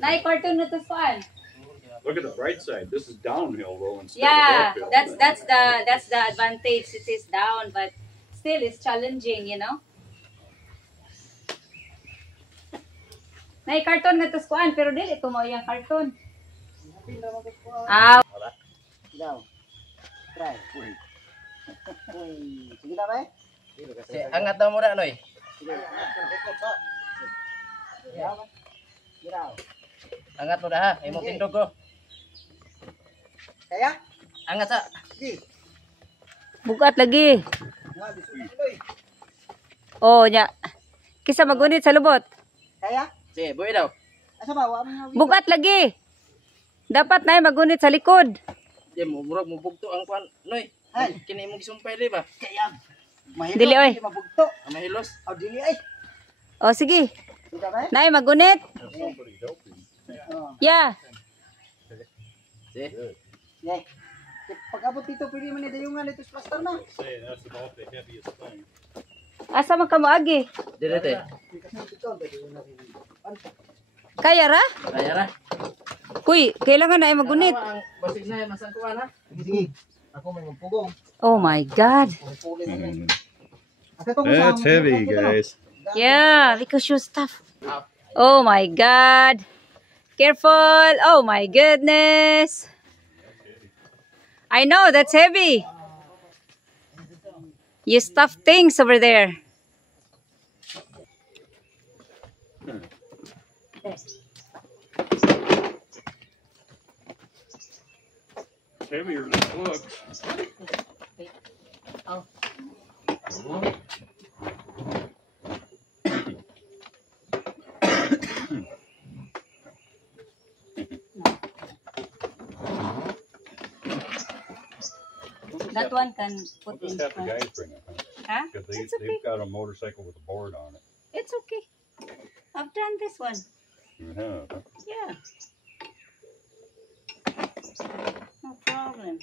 Nay, cartoon na to saan? Look at the bright side. This is downhill though instead Yeah, of uphill. that's the advantage. It is down, but still it's challenging, you know. Nay, cartoon na to saan, pero dili ito mo yung cartoon. Ah, Daw. Try. Uy. Sige na ba? Angat daw mo na, Noy. Sige. Ikot pa. Giraw. Giraw. Angat mo na ha. Imong tindog ko. Kaya? Angat sa. Sige. bugat lagi. Nga, disuloy. Oh, nya. Kisa magunit sa lubot. Kaya? Sige, buhay daw. Asa ba? Wa man nga. Bugat lagi. Dapat na magunit sa likod. Di mo murag mo bugto ang kwan, Noy. Ay. Kini imong gisumpay di ba? Kaya. Mahilo. Dili, oy. Hindi mabugto. Ang mahilos. Aw, dili ay. Oh, sige. Sige ba? Nay, magunit. Somebody helping. Oh. Yeah. Sige. Yeah. Pag-abot dito, pwede man idayungan ito sa plaster na. Say that's about the heaviest thing. Asa man ka moagi? Direte. Kaya ra? Kaya ra. Kuy, kailangan na ay magunit. Ang basig na masang kuan ha. Sige. Ako may magpugong. Oh my God. That's heavy, guys. Yeah, because your stuff. Oh my God. Careful. Oh my goodness. I know, that's heavy. You stuff things over there. It's heavier than it looks. Oh. That one can We'll put in just have the front. guys bring it. Huh? Because It's okay. they've got a motorcycle with a board on it. It's okay. I've done this one. You have, huh? Yeah. No problem.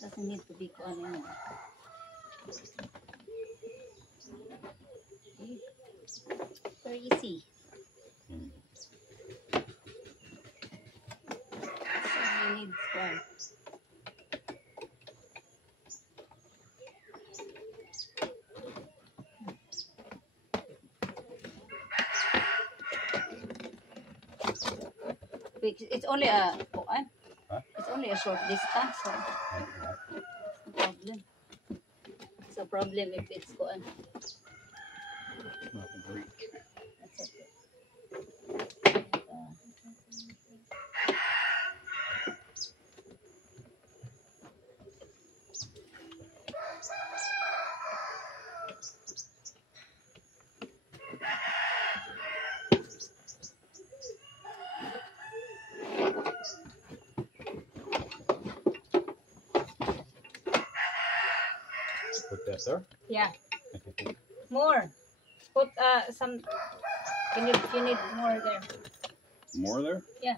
Doesn't need to be on anymore. Very easy. So we need one. It's only a it's only a short distance, so no problem. It's a problem if it's going. Nothing to reach. That's okay. Put that there. Yeah. More. Put some. You need more there. More there? Yeah.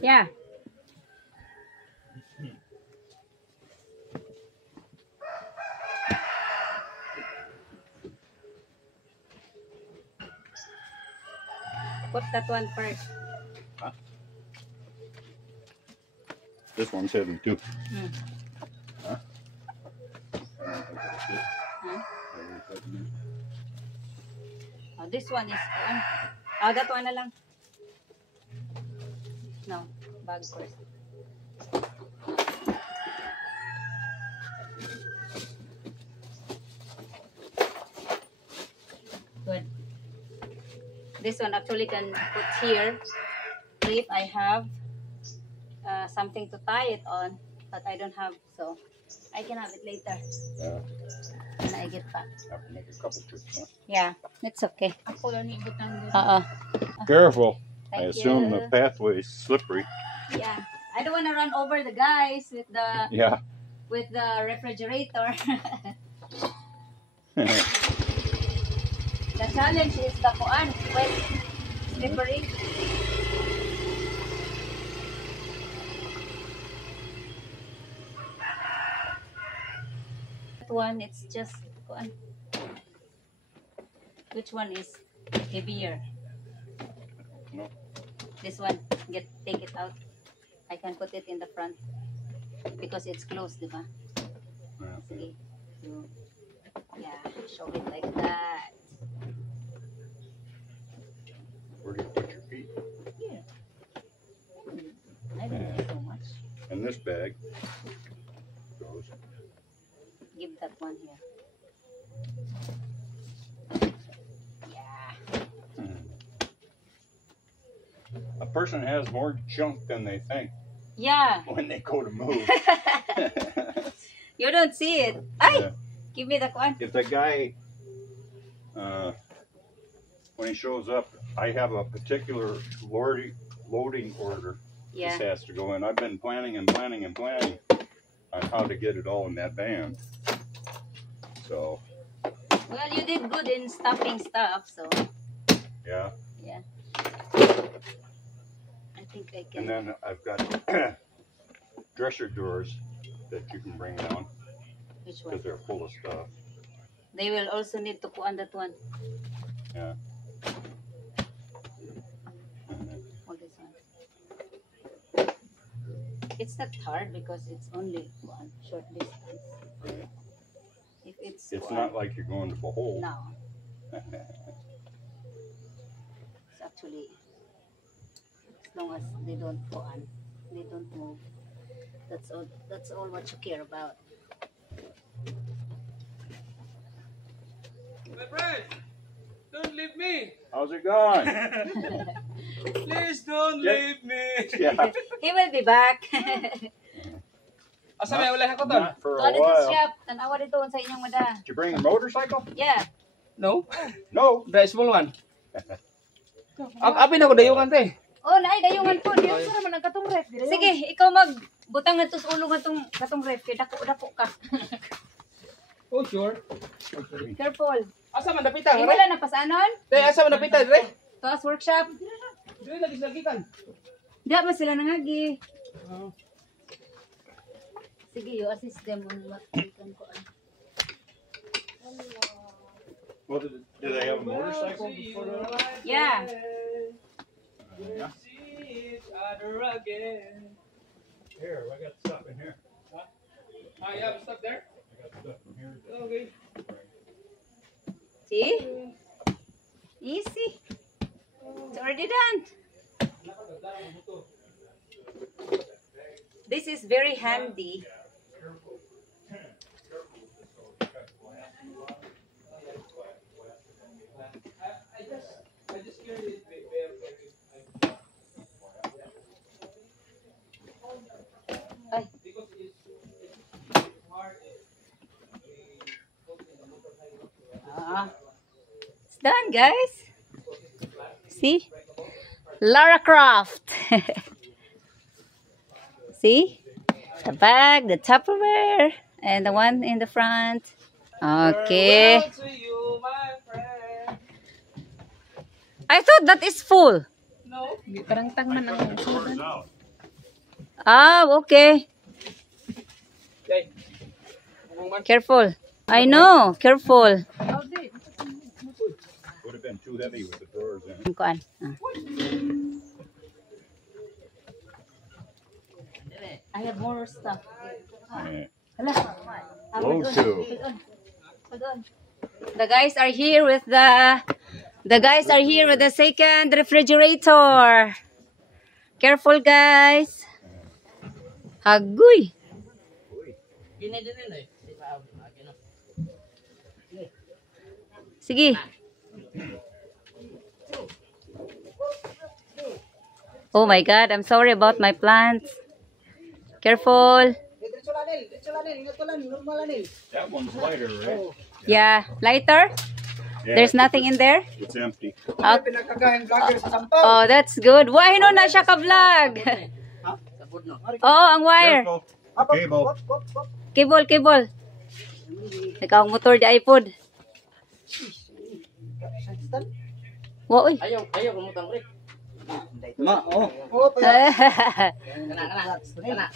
Yeah. Put that one first. Huh? This one's heavy too. Hmm. Huh? Huh? Oh, this one is on. Oh, that one na lang. No, bag first. This one actually can put here if I have something to tie it on, but I don't have, so I can have it later when I get back. Have to make a couple trips, huh? Yeah, it's okay. Ako lang ibutan din. Careful. I Thank assume you. the pathway is slippery. Yeah, I don't want to run over the guys with the Yeah. refrigerator. The challenge is the kuan, wet, slippery. That one, it's just kuan. Which one is heavier? No. This one, take it out. I can put it in the front because it's closed, diba? Sige. Yeah, show it like that. Where do you put your feet? Here. I don't need so much. And this bag goes. Give that one here. Yeah. A person has more junk than they think Yeah. when they go to move. You don't see it. Ay! Yeah. Give me that one. If the guy, when he shows up, I have a particular loading order. Yeah. This has to go in. I've been planning and planning and planning on how to get it all in that van. So, Well, you did good in stuffing stuff, so yeah. yeah. I think I And can. then I've got dresser drawers that you can bring down Which because one? they're full of stuff. They will also need to kuan that one. Yeah. All this one. It's not hard because it's only one short distance. Right. If it's It's kuan, not like you're going to Behold. no. It's actually as long as they don't kuan, they don't move. That's all. That's all what you care about. My friend, don't leave me. How's it going? Please don't Yeah. leave me. Yeah. He will be back. Asa may wala ako ton? Not for a Ano dito while. shop? Tanawa dito sa inyong mada. Did you bring a motorcycle? Yeah. No, No. the small one. Abi na ko dayukan te. Oh, naay dayungan po. Diyan sa naman ang katong ref. Sige, ikaw magbutang nga tos ulo nga katong ref kay dako ka. Oh sure. Careful. Asa man dapitan Ay, re? wala na pasanon. Te asa man dapitan re? Taas workshop. Dili lagi sagitan. Di ba sila nangagi? Sige, you assist them on what they can ko. Well, did they have a motorcycle before that? Yeah. Yeah. See each other again. Here, I got stuff in here. Ah, you have stuff there? I got stuff in here. Okay. See? Easy. It's already done. This is very handy. I just carried it Ay. because it's hard. It's done, guys. See? Lara Croft. See? The bag, the Tupperware, and the one in the front. Okay. Farewell to you, my friend. I thought that is full. No. Parang tangman ang Doors out. Ah, okay. Okay. Woman. Careful. I know. Careful. Would have been too heavy with the drawers in. Kuan. I have more stuff. Yeah. Hala. Load two. Hold on. The guys are here with the second refrigerator. Careful, guys. Hagoy. Sige. Oh my God, I'm sorry about my plants. Careful. Diretso lanil, ingat ko lang, normal lanil. That one's lighter, right? Yeah, lighter? Yeah, There's nothing in there? It's empty. Ay, pinagkagahing vlogger sa Sampaw. Oh, that's good. Why no na siya ka-vlog? Oo, ang wire. Careful. The cable. Cable, cable. Ikaw ang motor di iPod. Wow, uy. Ayaw kumutang rin. Ma, oh. Oh, pa. Kana.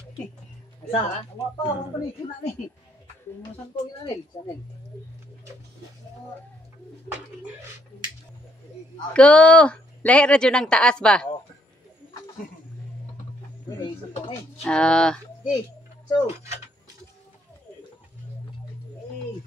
Sa, awa pa, ano pa ni kina ni. Tumusan ko ginanil, sanil. Go. Lahi ra dyan ang taas ba? Ini isip ko eh. Ah. Okay, so. Hey.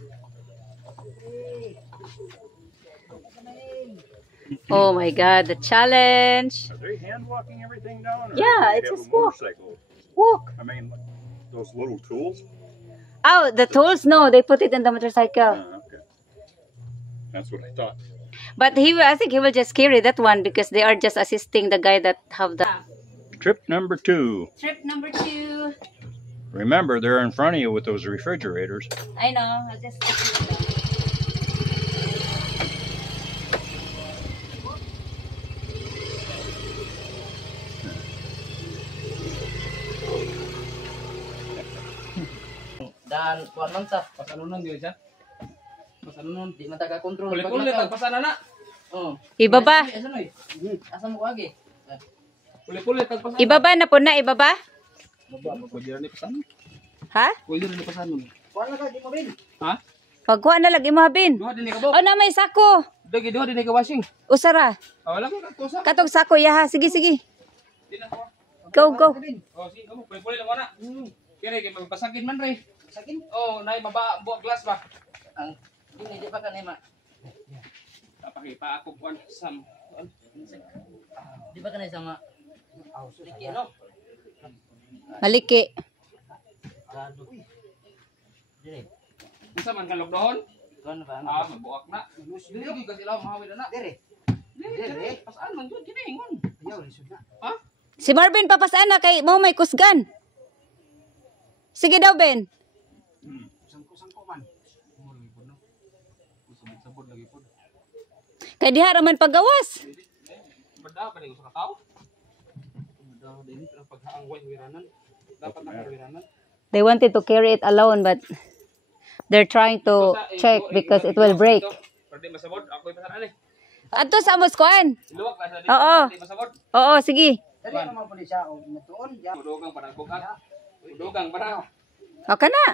Oh my God, the challenge. Are they hand walking everything down? Or Yeah, do it's they a have walk. motorcycle? Walk. I mean, those little tools. Oh, the tools? No, they put it in the motorcycle. Okay. That's what I thought. But I think he will just carry that one because they are just assisting the guy that have the... Trip number 2. Trip number 2. Remember, they're in front of you with those refrigerators. I know, I'll just... Dan kuan man ta. Pasanunan dili siya. Pasanunan. Di man taga kontrol. Kulit-kulit ang pasanana. Oh. Ibaba. Asa noy? Asa mo agi? Kulit-kulit ang pasanana. Ibaba na po na, ibaba? Pwede rin ni pasanon. Ha? Pwede rin ni pasanon. Kuan lang ka di mo bin. Ha? Pagkuha na lagi mo habin. Duha din ni kabok. Oh, na may sako. Dagi duha din ni ka washing. Usara. Wala ko katusa. Katong sako, yaha. Sige, sige. Di na ko. Go, go. Oh, sige mo. Kulit-kulit lang wala. Kaya kay magpasakit man re. Sakin. Oh, nay baba buak glass ba. Ang dili di pa kanima. Papakipa ako kuan sam. Di ba kanay sama? Liki no. Maliki. Dili. Unsa man kalog dohon? Kuan ba? Ah, mabuak na. Dili gyud kasi ilaw mahawid na. Dire. Dili. Pasaan man jud kini ingon. Ayaw lisod na. Ha? Si Marvin, papasaan na kay mo may kusgan. Sige daw, Ben. Sangko man. Sabot lagi pod. Kay diha raman pagawas. Bada pa sa katao. Bada din ang paghaangway wiranan. Dapat na wiranan. They wanted to carry it alone, but they're trying to check because it will break. Pwede masabot ako ipasan ani. Ato sa muskuan. Luwak na sa dito. Oo. Pwede masabot. Oo, sige. Dali naman po siya og natuon. Ya. Udugang para bukat. Udugang para. O ka na.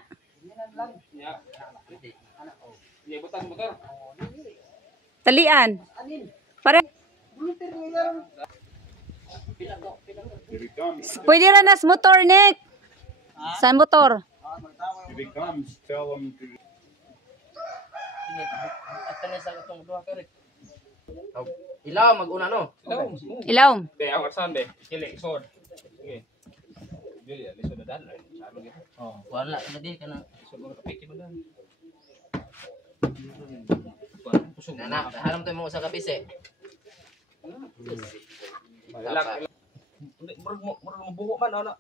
Ya. Ya butang motor. Talian. Anin. Para Bulutir ni yaron. If he comes, pwede ra nas motor, Nick. Sa motor. if he comes, tell him to. At kanay sa katong duha ka rin. Ilaw mag-una no. Ilaw. Kaya ang arsan be. Kili isod. Sige. Dili lisod na dan. Sa lagi. Oh. Wala na di kana. Isod mo kapiki mo dan. Pusog na. Nana, haram tayo mo sa kapise. Malak. Murag mo buho man ano.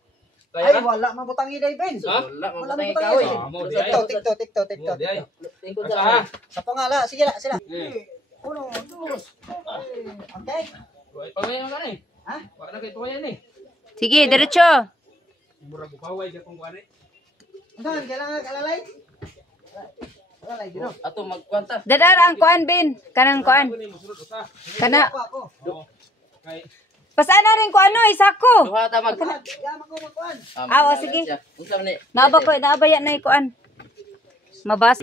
Ay Kaya na. wala mabutangi day Ben. Ha? Wala mo Wala tayong mabutangi. ikaw eh. Ah, mo di ay. TikTok. Di ay. Tingkod Asa ka. ha? Sa pangala, sige la, sila. Eh. 1, 2. Okay. Paway ka ni. Ha? Wa na kay paway ni. Sige, diretso. Murag mo paway ka kung kuan ni. Unsahan kailangan alalay? Alalay dino. Ato magkwanta. Dadara ang kuan, Ben. Kanang kuan. Ni mo sulod usa. Kana. Ako. Kay Pasaan na rin ko ano, isako. Duha ta mag. Yaman ko magkuan. Ah, sige. Unsa man ni? Naabaya na ikuan. Mabas.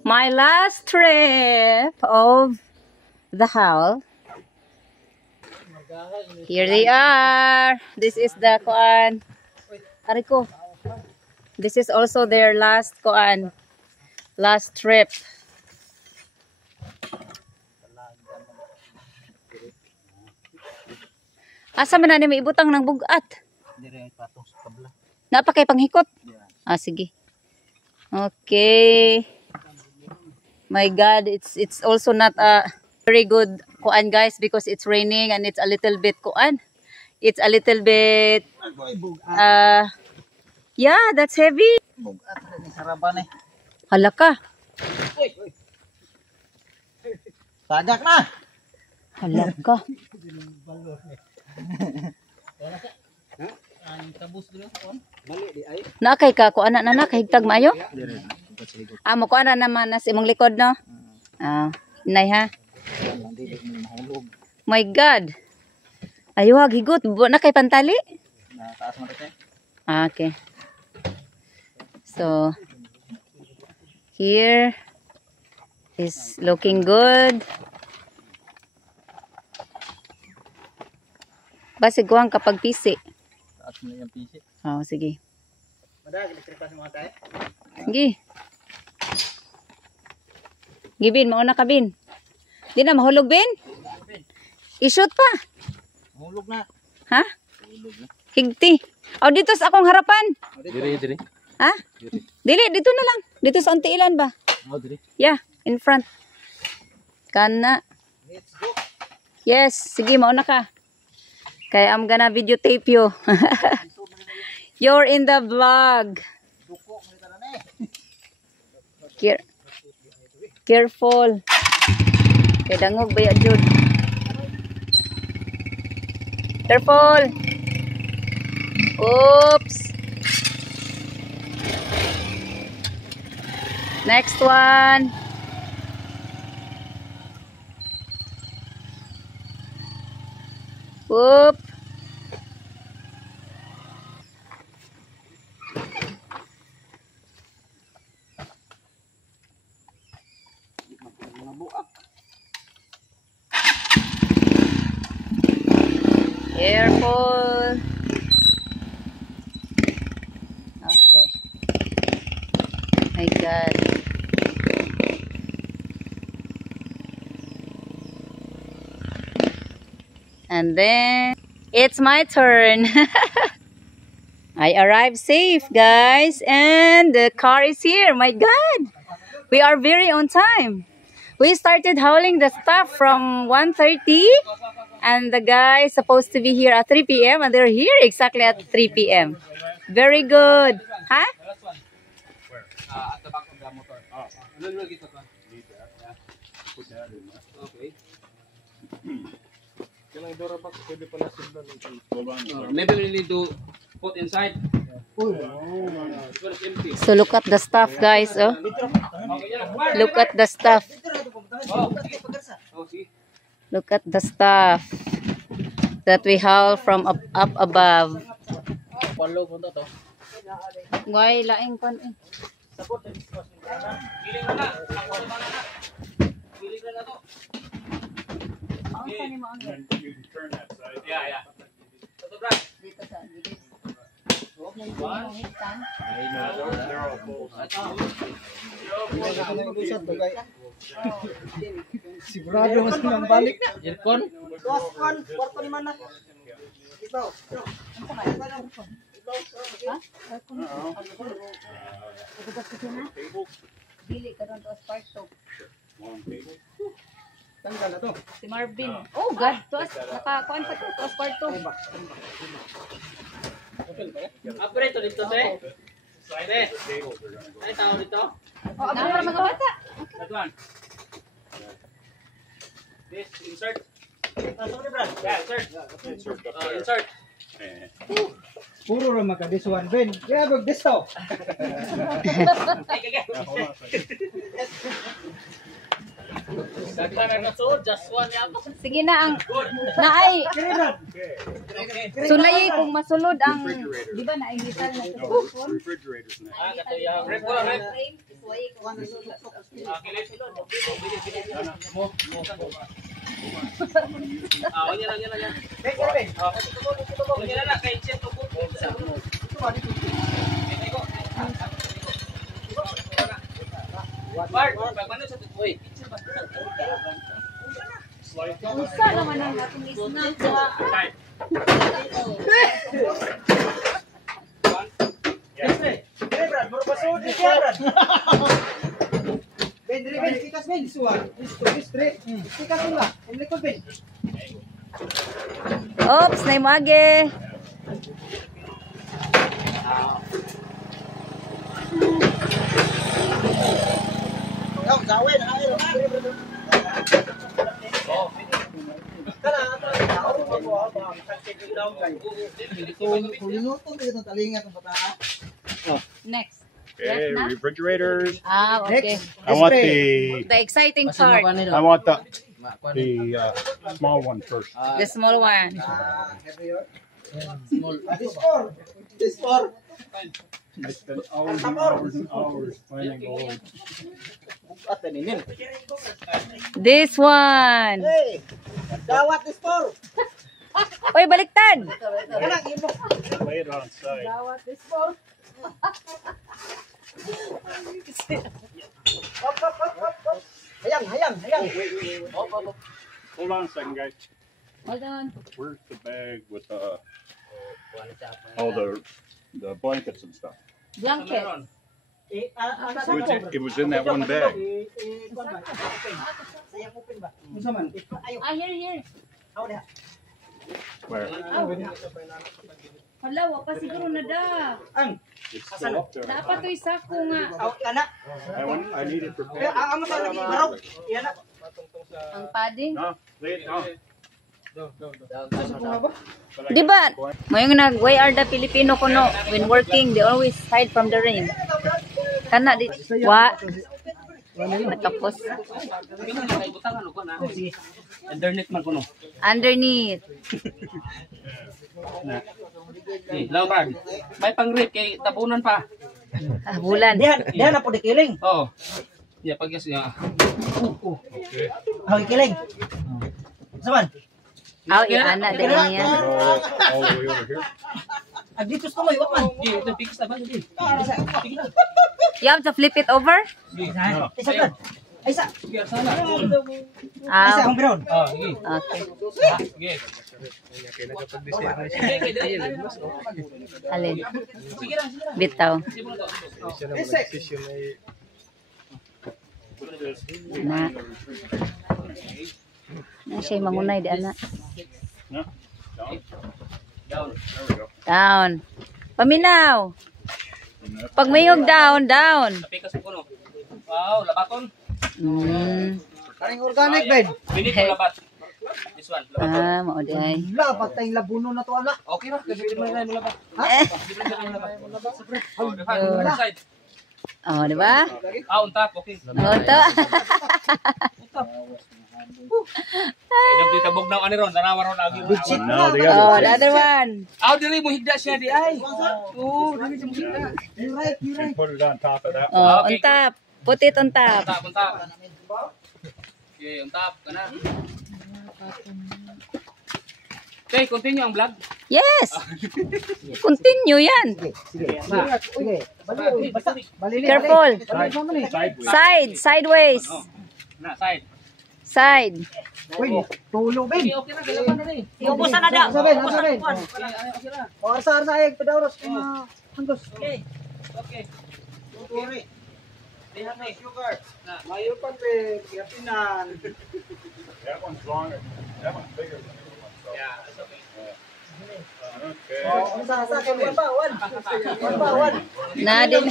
My last trip of the howl. Here they are. This is the kuan. Ariko. This is also their last kuan. Last trip. Asa man na may ibutang ng bugat? Dire patong sa kabla. Napa kay panghikot? Ah, sige. Okay. My God, it's also not a Very good kuan guys because it's raining and it's a little bit kuan. It's a little bit yeah, that's heavy. Bugat rin sa raban eh. Hala ka. Tagak na. Hala ka. Ang tabus dito kon. Nakay ka kuan na nakahigtag maayo? Mo kuan na naman na sa imong likod no. Inay ha. My God. Ayuhag higot. Na kay pantali? Taas mo ito. Okay. So, here is looking good. Basi guwang kapag pisi. Taas mo yung PC. Oh, sige. Madag electric pa sa mga tayo. Sige. Gibin, mauna ka, Bin. Di na mahulog, Bin? I-shoot pa. Hulog na. Ha? Higti. O, dito sa akong harapan. Diri. Ha? Dili, dito na lang. Dito sa unti ilan ba? Oh, diri. Yeah, in front. Kana. Let's go. Yes, sige, mauna ka. Kaya I'm gonna videotape you. You're in the vlog. Duko mo na eh. Careful. Kaya dangog ba ya, Jud? Careful. Oops. Next one. Whoop. Careful. Okay. My God. And then it's my turn. I arrived safe, guys, and the car is here. My God, we are very on time. We started hauling the stuff from 1:30, and the guy is supposed to be here at 3 p.m. and they're here exactly at 3 p.m. Very good, huh? At the back of the motor. And then we'll get that one. Put that in there. Okay. Hold on. Maybe we need to put inside. This one is empty. So look at the stuff, guys. Oh, look at the stuff. Oh, see? Look at the stuff that we haul from up above. Palo mo to. Guy, laing pan eh. Piling na na. Piling na na to. You can turn that side. Yeah. Ito, Brad. Dito sa gilid. They're all full. Sigurado mas nang balik na. Aircon. Tuas kon, kwarto ni mana. Ito. Dili ka ron to spark to. Long table. Tanggal na to. Si Marvin. Oh God, tuas nakakuan pa to, tuas spark to. Operator dito, te. Te. Tables are gonna go. Ay tao dito. Oh, para mga bata. That one. This, insert. Pasok ni Brad. Yeah, insert. Insert up there. Insert. Eh, Puro ra maka this one Ben. Kaya bag this to. Okay. now hold on a second. Daghan na to, just one yan. Sige na ang naay. Kini Brad. Sulay kung masulod ang Refrigerator. di ba naingitan na No, to. this refrigerator's next. Kato yang Rep ko lang, rep. Sulay kung ano sulod. Yan. Ben, kaya Ben. Yan na, kay Chen to put. Bart, pagmano sa tutoy. Usa naman ang atong isnap sa Kini Brad, muro pasod ni Brad. Ben, dili Ben, ikas Ben, this one. This three. Tika sila. Ang likod, Ben. Oops, naimage. Ikaw, gawin. Ayaw, Next. Okay, Yes, na? refrigerators. Ah, okay. I want the The exciting Kasi mo part. pa nila. I want the Makuan. small one first. The small one. Small. This four. I spent hours and hours and hours planning gold. This one. Hey, dawat this four. Oy, baliktad. Lay it on side. Hayang. Hold on a second, guys. Hold on. Where's the bag with all the blankets and stuff? Blanket. It was in that one bag. Ah, here. Where? Hala, wa pa siguro na da. It's still up there. Dapat to isa ko nga. I need it for Ang padding. No, lay it down. Di ba? Mayong nag-way are the Filipino kuno when working, they always hide from the rain. Kana di wa. Matapos. Internet man kuno. Underneath. Lawan. May pang-rip kay tabunan pa. Ah, bulan. Diyan na po di kiling. Oo. Yeah, pag yes ya. Ang kiling. Saman. Aw, ana din niya. All the way over here. Dito sa kamay, wak man. Di, ito fix na ba? Di. You have to flip it over? Isa kan. Isa. Sige, sana. Isa Ah, ang brown. Oh, sige. okay. Sige. Alin? Bitaw. Na. Na siya mangunay di ana. No? Down. There we go. Down. Paminaw. Pag mayog down. Tapikas mo kuno. Wow, labaton. Karing organic, Ben. Binit mo labat. This one, labaton. Ah, mao di ay. Lapat tayong labuno na to, anak. Okay ra, kasi mo na mo labat. Eh. Oh, the side. Oh, di ba? Ah, on top, okay. Oh, to. Ay, nagtitabog na ani ron, tanawa ron agi. Now the Oh, other the other one. Aw, diri mo higda siya di ay. Oh, diri mo higda. You're right. and put it on top of that. Oh, on top. Put it on top. On top. Okay, on top kana. Okay, continue ang vlog. Yes. Continue yan. Sige. Balili. Careful. Sideways. Sideways. Na, side. Side. Uy, tulo, Ben. Okay, okay na, kailangan na rin. Iubusan na daw. Asa, Ben. Asa, Ben. Okay na. O, asa, ayag. Padauros. Hangos. Okay. Okay. Okay. Lihat na sugar. Na, Mayo pa, Ben. Yapinan. That one's longer. That one's bigger than the other one. So. yeah, that's okay. Okay. O, asa, kay Wan. Wan. Na din.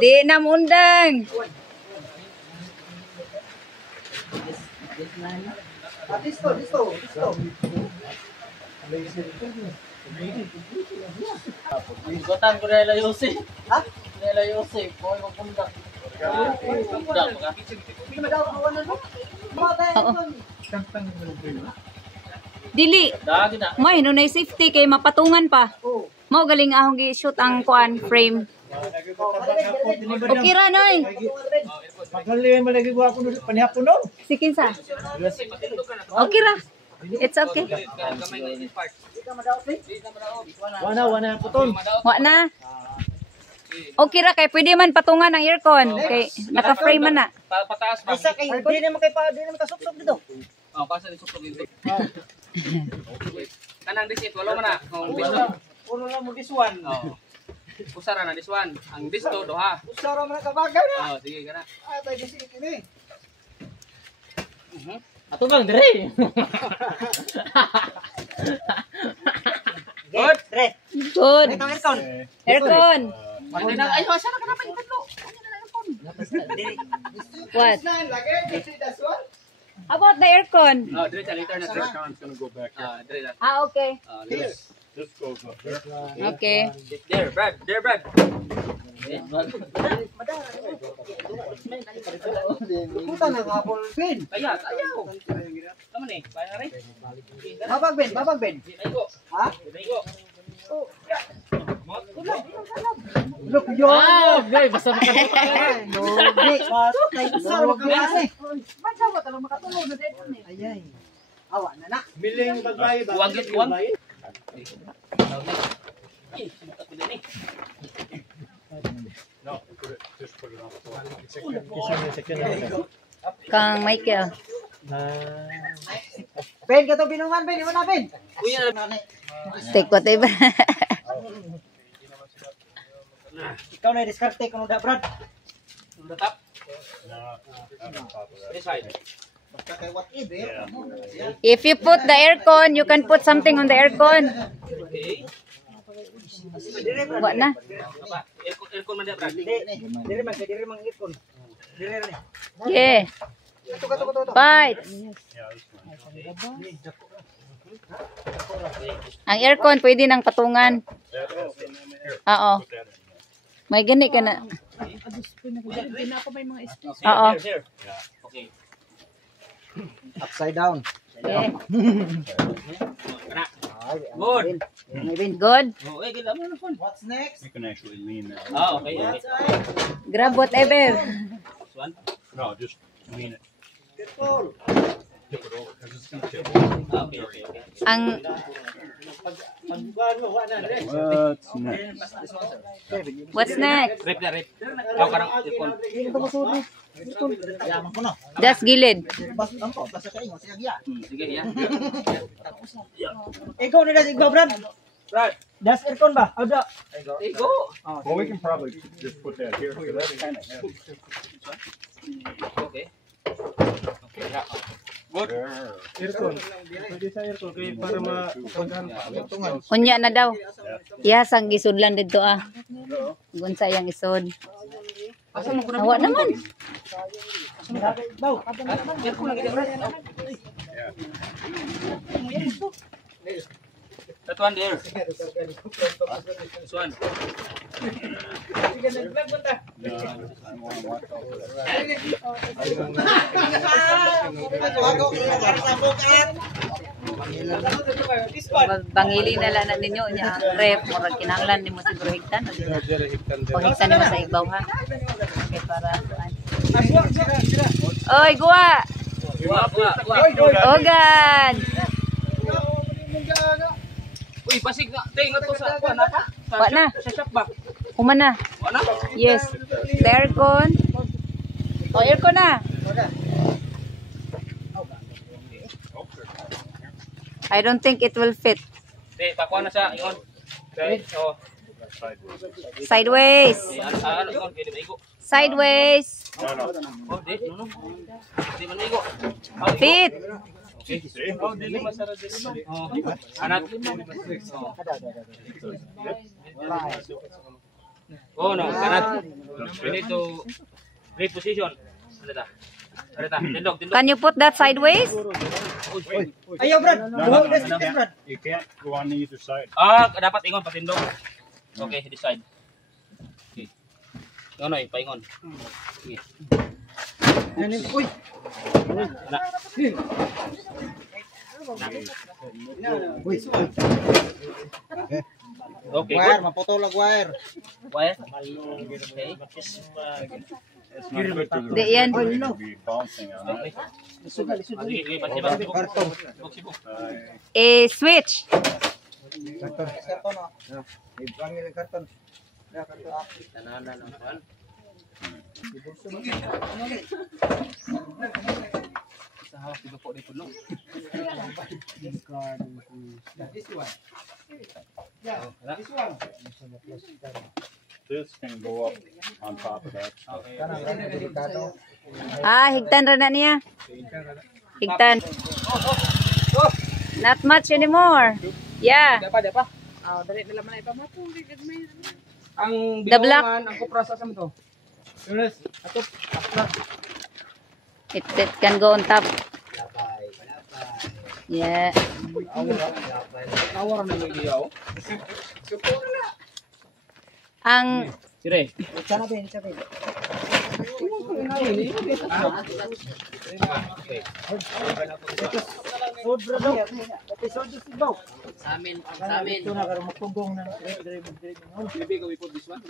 Di na mundang. Disto. Igutan ko nila Yosef. Ha? Nila Yosef. Boy, magpundak. Pundak ka. Hindi madaw ang kawanan mo. Mga tayo. Dili. Dagi na. May no na safety kay mapatungan pa. Oo. Mao galing ahong gi-shoot ang kuan frame. Okay ra noy. Magaling mo lagi ako no panihapon no. Sikin sa. Okay ra. It's okay. Gamay na yung part. Wana puton. Wa na. Okay ra kay pwede man patungan ang aircon kay naka-frame man na. Pataas ba? Isa kay di naman kay pa di naman kasupsop dito. Oh, pasa ni suksok dito. Kanang disit, wala man na. Oh, this one. Puro lang mo this one. Oh. Usara na this one. Ang disto duha. Usara man kabagay na. Oh, sige kana. Ay, tayo disi ini. Ato bang dire. Good. Good. Ito aircon. Aircon. Ay, usara ka na pa itatlo. What? Lagi disi das one. How about the aircon? Oh, dire later na sir. Aircon's gonna go back there. Dire na. Okay. This goes up there. Okay. There, Brad. There, Brad. Puta na kapol pin. Kaya, ayaw. Tama ni, kaya rin. Babag ben. Igo. Ha? Igo. Look yo. Ah, gay basta makadto. Logi. Patay usara magkasi. Baca mo talo makatulog na dito ni. Ayay. Awa na na. Miling bagay ba? Kuwag yun, kuwag. No, just put it on the floor. Kang Michael. Ben ka to binungan ben, imo na ben. Kuya, Take whatever. Ikaw na diskarte kuno da Brad. on the top. No, not on top of that. This side. Basta kay what if eh. If you put the aircon, you can put something on the aircon. Okay. What na? Apa? Aircon man dia, Brad. Dire man ikon. Dire ni. Yeah. Kato. Fight. Yeah, this one. Ang aircon pwede nang patungan. Oo. Put that in. May gani ka na. Hindi na ako may mga space. Oo. Here. Okay. Upside down. Okay. Kana. Good. Good. Oh, eh, gila mo na phone. What's next? You can actually lean that. Ah, okay. Okay. Grab whatever. This one. No, just lean it. Careful. Tip it over because it's gonna tip. Ah, okay, okay, okay. Ang What's next? what's next? Rip na, rip. Ako karang aircon. Dili ka masud ni. Yaman ko no. Just gilid. Bas nampo, basta kay mo siya giya. Sige, yan. Ikaw ni das igba Brad. Brad. Das aircon ba? Ada. Igo. Well, we can probably just put that here because that's kind of heavy. Okay. Okay. Good. There. Unya na daw. Iyasang gisudlan dito ah. Gunsa yang isod. Asa mo ko na? Awa naman. Daw. Aircon lagi dia, Brad. That one there. This one. No, I want to watch all of that. Bangili na lang na ninyo nya ang ref murag kinahanglan nimo siguro higtan. Panghigtan nimo sa ibaw ha. Okay para kuan. Oy, guwa. Ogan. Uy, pasig na. Tay nga to sa kuan napa? Wa na. Sa shop ba? Human na. Ano? Yes. The aircon. Oh, aircon na. I don't think it will fit. Tay, pakuha na sa ingon. Tay, oh. Sideways. Ano ingon pwede ba igo? Sideways. No. Oh, di, no. Di man igo. Fit. See? Oh, dili masara dili. Oh. Anak. Oh, no, kanat. We need to reposition. Ano ta? Ano ta? Tindog. Can you put that sideways? Ayaw Brad. No. Brad. You can't go on either side. Ah, dapat ingon patindog. Okay, this side. Okay. Nonoy, paingon. Sige. Uy. Na. Uy. Okay, Wire, good. maputulag wire. Wire. Okay. It's not good to Di yan. be bouncing on that. Sige, pasiba. Karton. Sibuk. Switch. Karton no. Ibangin ang karton. Tananan ng kuan. Sa hawak dito po dito no. This one. This one. This can go up on top of that. Higtan ra na niya. Higtan. Not much anymore. Yeah. Dapa. Ah, dali na laman ito mato. Ang The black. binungan, ang kupras sa mo to. It can go on top. Yeah. Awara na may diyaw. Ang Dire. Sana din, sana din. Food bro daw. Episode si Bow. Sa amin. Ito na karon magpugong na. Maybe go we put this one.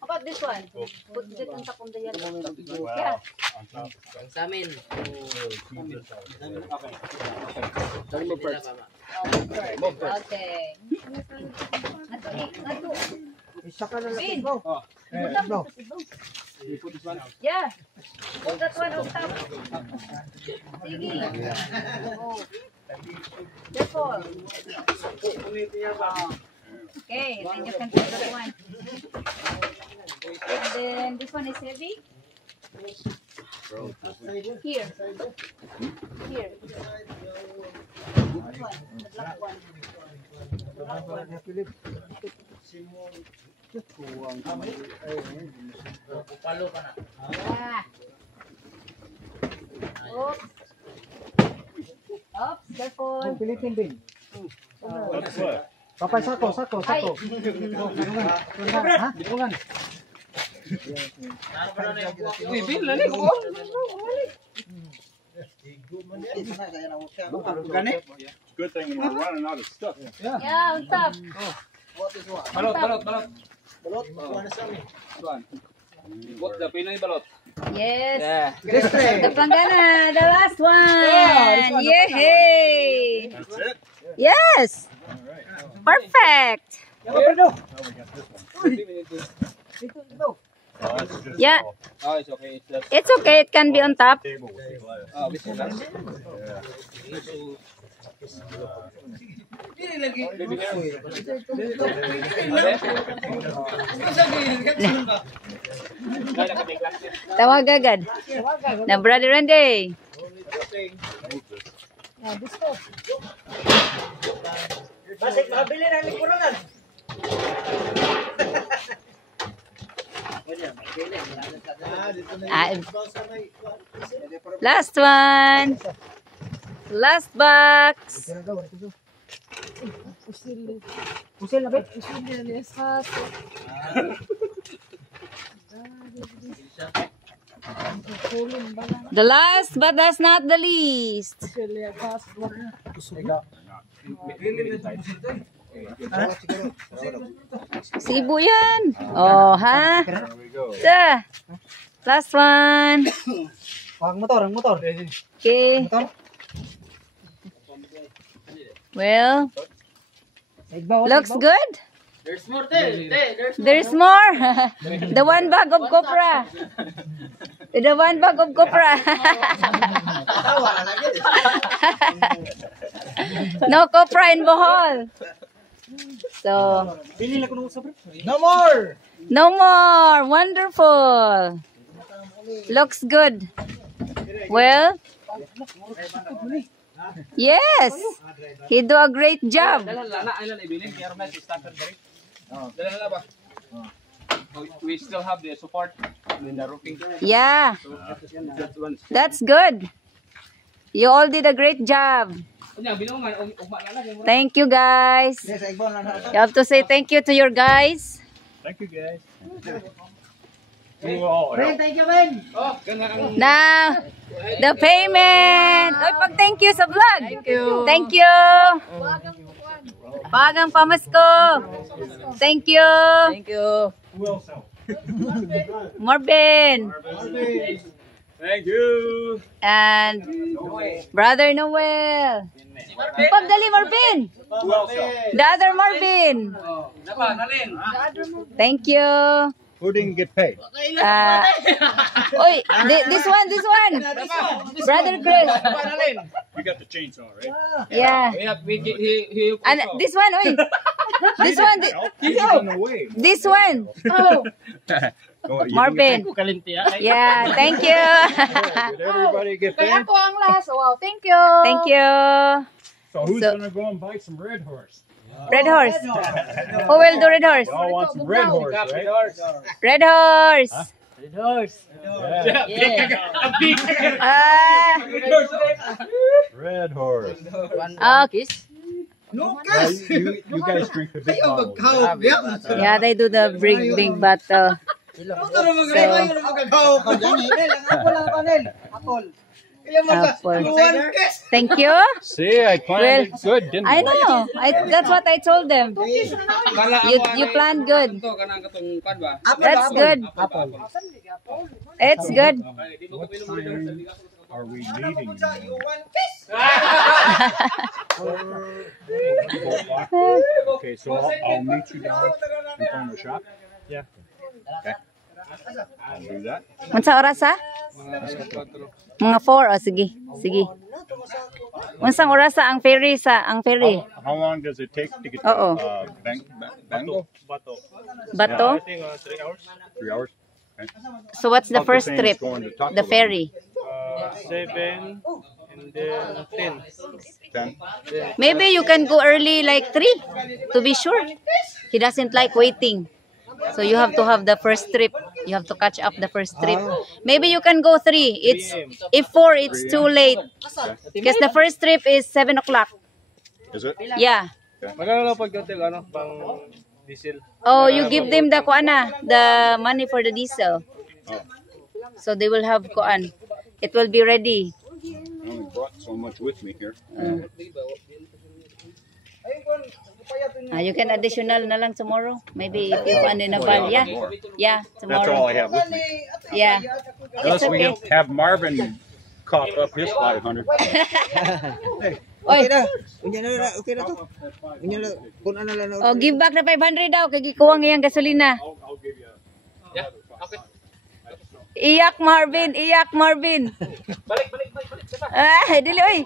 how about this one? Put it on top of the yellow. Wow. Yeah. On top. Sa amin. Okay. Nato. Isa ka na lang Bin. Bow. Bow. We put this one. Yeah. Put that one on top. Sige. Oh. Careful. Okay, then you can put that one. And then this one is heavy. Here. Here. This one, the black one. Palo ka na. Yeah. Oops. Oops, careful. Pilitin din. What's what? Papay sako. Ay. Ha? Binungan. Ano pa na yung buwak mo? Uy, Bill, lali ko. Good thing we're running out of stuff. Yeah, on top. Balot. Balot, kuha na sa amin. One. What the Pinoy balot? Yes. Yeah. The panggana, the last one. Yay! That's it? Yes. Perfect. Now we got this one. Oh, that's just Yeah. all Oh, it's okay. It's just It's okay. It can be on top. table with the glass. this is that. Baby hair. Tawag agad. Na Brother Randy. Basig, makabili na likuran. Ah, last one. Last box. Pusil na ba? The last but that's not the least. Sibo yan. Oh, ha? There we go. Da. Last one. Ang motor. Okay. Motor. Well, Igbaw. looks good. There's more there. There's more. The one bag of copra. The one bag of copra. No copra in Bohol. So, No more. no more. Wonderful. Looks good. Well, yes. He do a great job. Lana, ay lang ibilin. Kaya rin si starter break. Dala ba? We still have the support in the roofing. Yeah, So that's one. that's good. You all did a great job. Kunya binungan ugma na lang. Thank you, guys. Yes, igbaw na. You have to say thank you to your guys. Thank you, guys. You all Ben, help. thank you, Ben. Oh, ganyan ang Now, the payment. Oy, pag thank you sa vlog. Thank you. Pagang pamasko. Thank you. Who else helped? Marvin. Thank you. And Brother Noel. Pagdali, Marvin. Who else helped? The other Marvin. Oh, napa, nalin. Thank you. Who didn't get paid? Oy, this one. Brother Chris. You got the chainsaw, right? Yeah. He And this one, oy. This one. He's on the way. This one. Oh, Oh, you Marvin. Yeah, thank you. Did everybody get Kaya paid? ako ang last. Wow, thank you. Thank you. So who's So- gonna go and buy some red horse? Red horse. Who will do red horse? Y'all want some red horse, right? Red horse. Yeah. Ah, Red horse. okay. Lucas! You guys drink the big Ayaw bottle. magkahawak niya. Yeah, they do the big bottle. Ito na mga magkahawak ko dyan eh. Apple lang ako, Nel. Apple. Kaya mo sa Apple. one kiss. Thank you. See, I planned it good, didn't I know. That's what I told them. You planned good. That's good. It's good. What time are we leaving? You one kiss. Okay, so I'll meet you down in front of the shop. Yeah. Okay. I'll do that. Unsa oras ha? Mga 4 o sige. Sige. Unsang oras sa ang ferry How long does it take to get Oo. to Bango? Bato? 3 hours. 3 hours? Okay. So what's the Uncle first Sam's trip? going to Taco The Bell. ferry. 7 and then 10. 10? Maybe you can go early like 3 to be sure. He doesn't like waiting. So you have to have the first trip. You have to catch up the first trip. Maybe you can go 3. It's if 4 it's too late. Because the first trip is 7 o'clock. Is it? Yeah. Magkano lang pag hotel pang diesel? Oh, you give them the kuana, the money for the diesel. So they will have kuan. It will be ready. I only brought so much with me here. You can additional na lang tomorrow. Maybe if you want in a van. Yeah. Yeah, That's all tomorrow. I have with me. Yeah. Unless we okay. have Marvin cough up his 500. Oy, na. Unya na, okay na to. Unya na, kung ano lang. oh, give back na 500 daw kay gikuwang iyang gasolina. Iyak Marvin, iyak Marvin. Dili oy.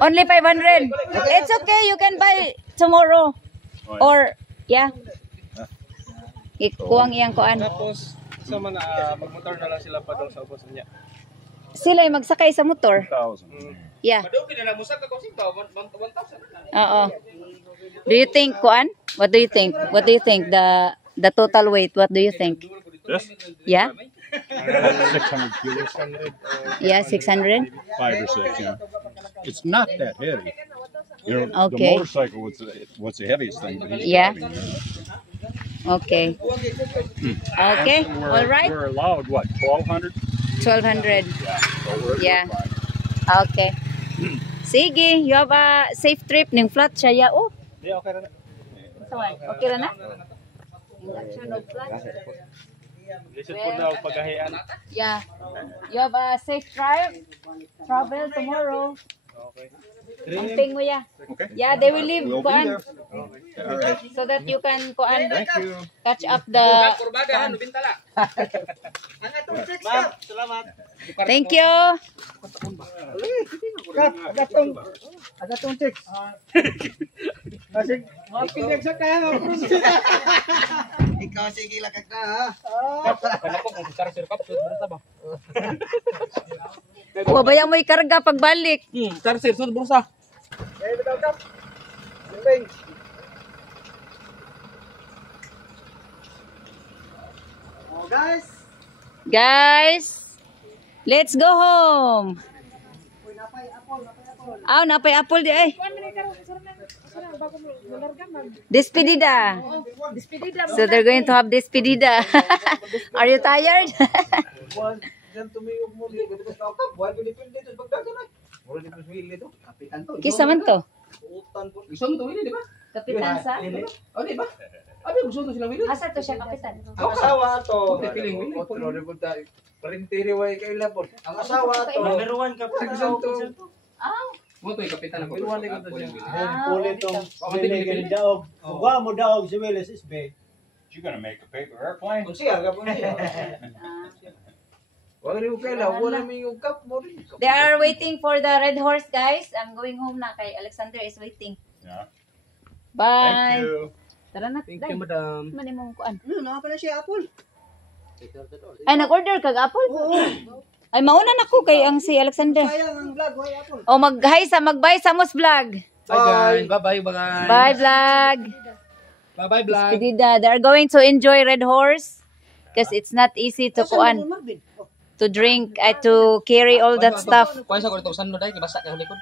Only 500. It's okay, you can buy tomorrow. Or yeah. Ikuwang iyang kuan. Tapos, sa mga magmotor na lang sila pa doon sa ubos niya. Sila ay magsakay sa motor. 1,000. Yeah. Madugin na lang mo sa kakosing ba? 1,000 na. Oo. Do you think kuan? What do you think? What do you think the total weight? What do you think? This? Yeah? 600 kilos. Yeah, 600. 5 or 6, yeah. It's not that heavy. You know, Okay. the motorcycle was the heaviest thing. But he's Yeah. driving, you Okay. Okay. know. All right. We're allowed, what, 1,200? 1,200. So we're Yeah. fine. Okay. Sige, you have a safe trip ning flat siya ya. Oh. Yeah, okay na. Okay ra na? Induction of flat. Lisod po na ang paghahian. Yeah. You have a safe travel tomorrow. Okay. Amping mo ya. Okay. Yeah, they will leave We'll be kuan there. All right. so that you can kuan Thank you. catch up the Kurbada, bintala. Ma'am, salamat. Thank you. Agatong chicks. Kasi, mapinig sa kaya. Ikaw sige lakag na ha. Kana po kung sir kap sa ba. Wa bayang mo ikarga pagbalik. Sir sud bursa. Kaya bitaw kap. Limbing. Oh guys. Guys, let's go home. Napay apple di ay. Despedida. So they're going to have despedida. Are you tired? Diyan tumiyog mo dito bitaw kap. Wala dipindi dito pagdagan ay. Wala dipindi dito. Kapitan to. Kisa man to? Utan po. Gusto mo to di ba? Kapitan sa? Oh, di ba? Abi gusto to sila Willie. Asa to siya kapitan? Ang asawa to. Piling Willie. Otro de punta. Parintiri way kay lapon. Ang asawa to. Number 1 ka pa. Mo to kapitan ako. Number 1 ka to siya. Puli tong Willie daog. Wa mo daog si Willis is big. You gonna make a paper airplane? Kung siya, gabon siya. Ah. Wala rin kay la, wala may yung cup mo rin. They are waiting for the red horse, guys. I'm going home na kay Alexander is waiting. Yeah. Bye. Thank you. Tara na, Thank day. you, madam. Mani mong kuan. Ano, nakapala siya apple. Ay, nag-order kag apple? Ay, mauna na ko kay ang si Alexander. Sayang ang vlog, why apple? O, mag-bye sa Mos Vlog. Bye, guys. Bye-bye, bye. Bye, vlog. Bye-bye, vlog. Despedida. They are going to enjoy Red Horse because it's not easy to kuan, Marvin. to drink, to carry all that stuff. Kuha sa ko itong sando dahil, basta ka sa likod.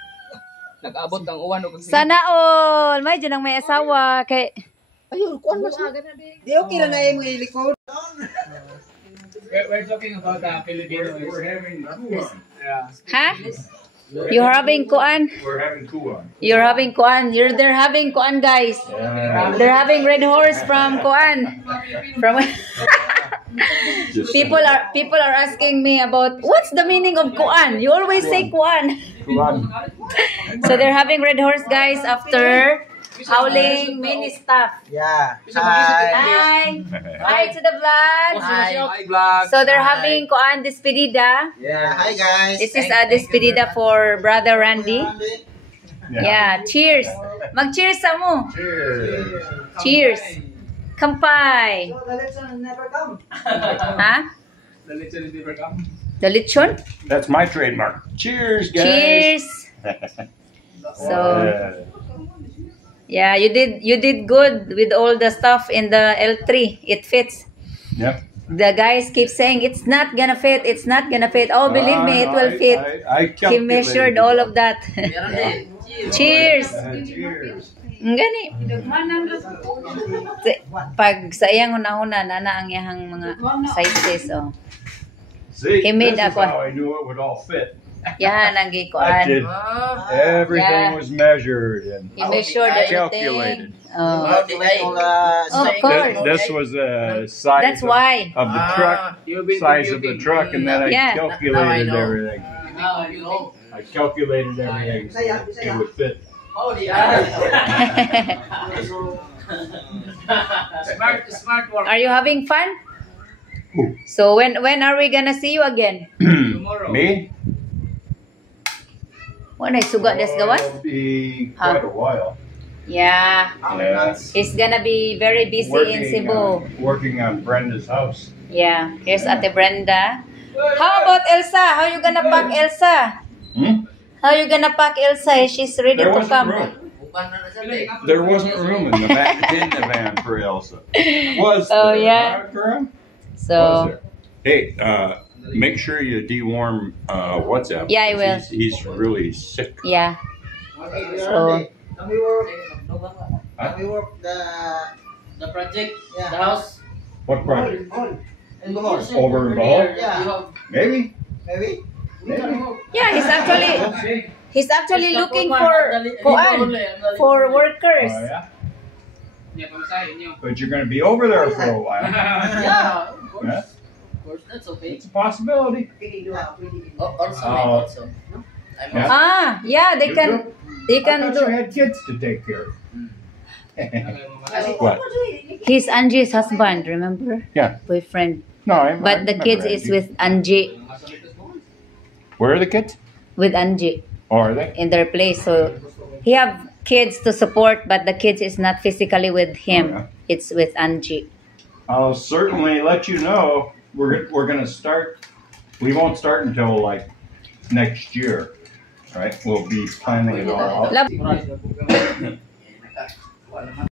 Nag-abot ang uwan. Sana all. May dyan ang may asawa. Kay... Ayun, kuan mas. Di okay na na yung mga ilikod. We're talking about Filipino. We're having kuwan. Yeah. Ha? You're having kuan? We're having kuwan. You're having kuan. They're having kuan, guys. They're having Red Horse from kuan. From people are asking me about what's the meaning of kuan. You always say kuan. Kuwan. So they're having Red Horse, guys, after howling many stuff. Yeah. Hi. Hi to the vlog. Hi, vlog. So they're having kuan despedida. Yeah, hi guys. This is a despedida for Brother Randy. Yeah, cheers. Mag-cheers sa mo. Cheers. Cheers. Kampai. So, the lesson never come. Ha? The lechon is never come. The lechon? That's my trademark. Cheers, guys. Cheers. So, yeah, you did good with all the stuff in the L3. It fits. Yep. The guys keep saying it's not gonna fit. It's not gonna fit. Oh, believe me, it will fit. I He measured all of that. Cheers. Cheers. Gani. Pag sa iyang una-una, nana ang iyang mga sizes. Oh. See, He made this is that one. how I knew it would all fit. Yan, ang I gikuan. did. Everything Yeah. was measured and He measured calculated. everything. Oh. Of course. This was the size That's why. of the truck, size of the truck, and then I Yeah. calculated everything. Now you know. I calculated everything so it would fit. Smart work. Are you having fun? Who? So when are we gonna see you again? Tomorrow. Me? When I sugat des gawas? It'll be quite a while. Yeah. Yeah. He's gonna be very busy in Cebu. Working on Brenda's house. Yeah. Here's Ate Brenda. How about Elsa? How you gonna pack Elsa? Hmm? How you gonna pack Elsa? She's ready There to wasn't come. room. There wasn't room in the van for Elsa. Was Oh, there yeah. not room? Was So there? Hey, make sure you deworm WhatsApp. Yeah, I will. He's really sick. yeah. So Can we work The project, Yeah. the house. What project? in Bohol? Over in Bohol? Yeah. Maybe. Maybe? yeah, he's actually looking for kuan for workers. Oh, yeah? Yeah, pamasahin niyo. But you're going to be over there for a while. Yeah, of course. Yeah. Of course, that's okay. It's a possibility. Also, Oh. also. I'm Yeah. Ah, yeah, they You can do? they I can thought you do. had kids to take care of. What? He's Angie's husband, remember? Yeah. Boyfriend. No, I But the remember kids is Angie. with Angie, Where are the kids? with Angie Oh, are they? in their place. So he have kids to support, but the kids is not physically with him. Oh, yeah. It's with Angie. I'll certainly let you know. We're gonna start. We won't start until like next year, right? We'll be planning it all out. Love.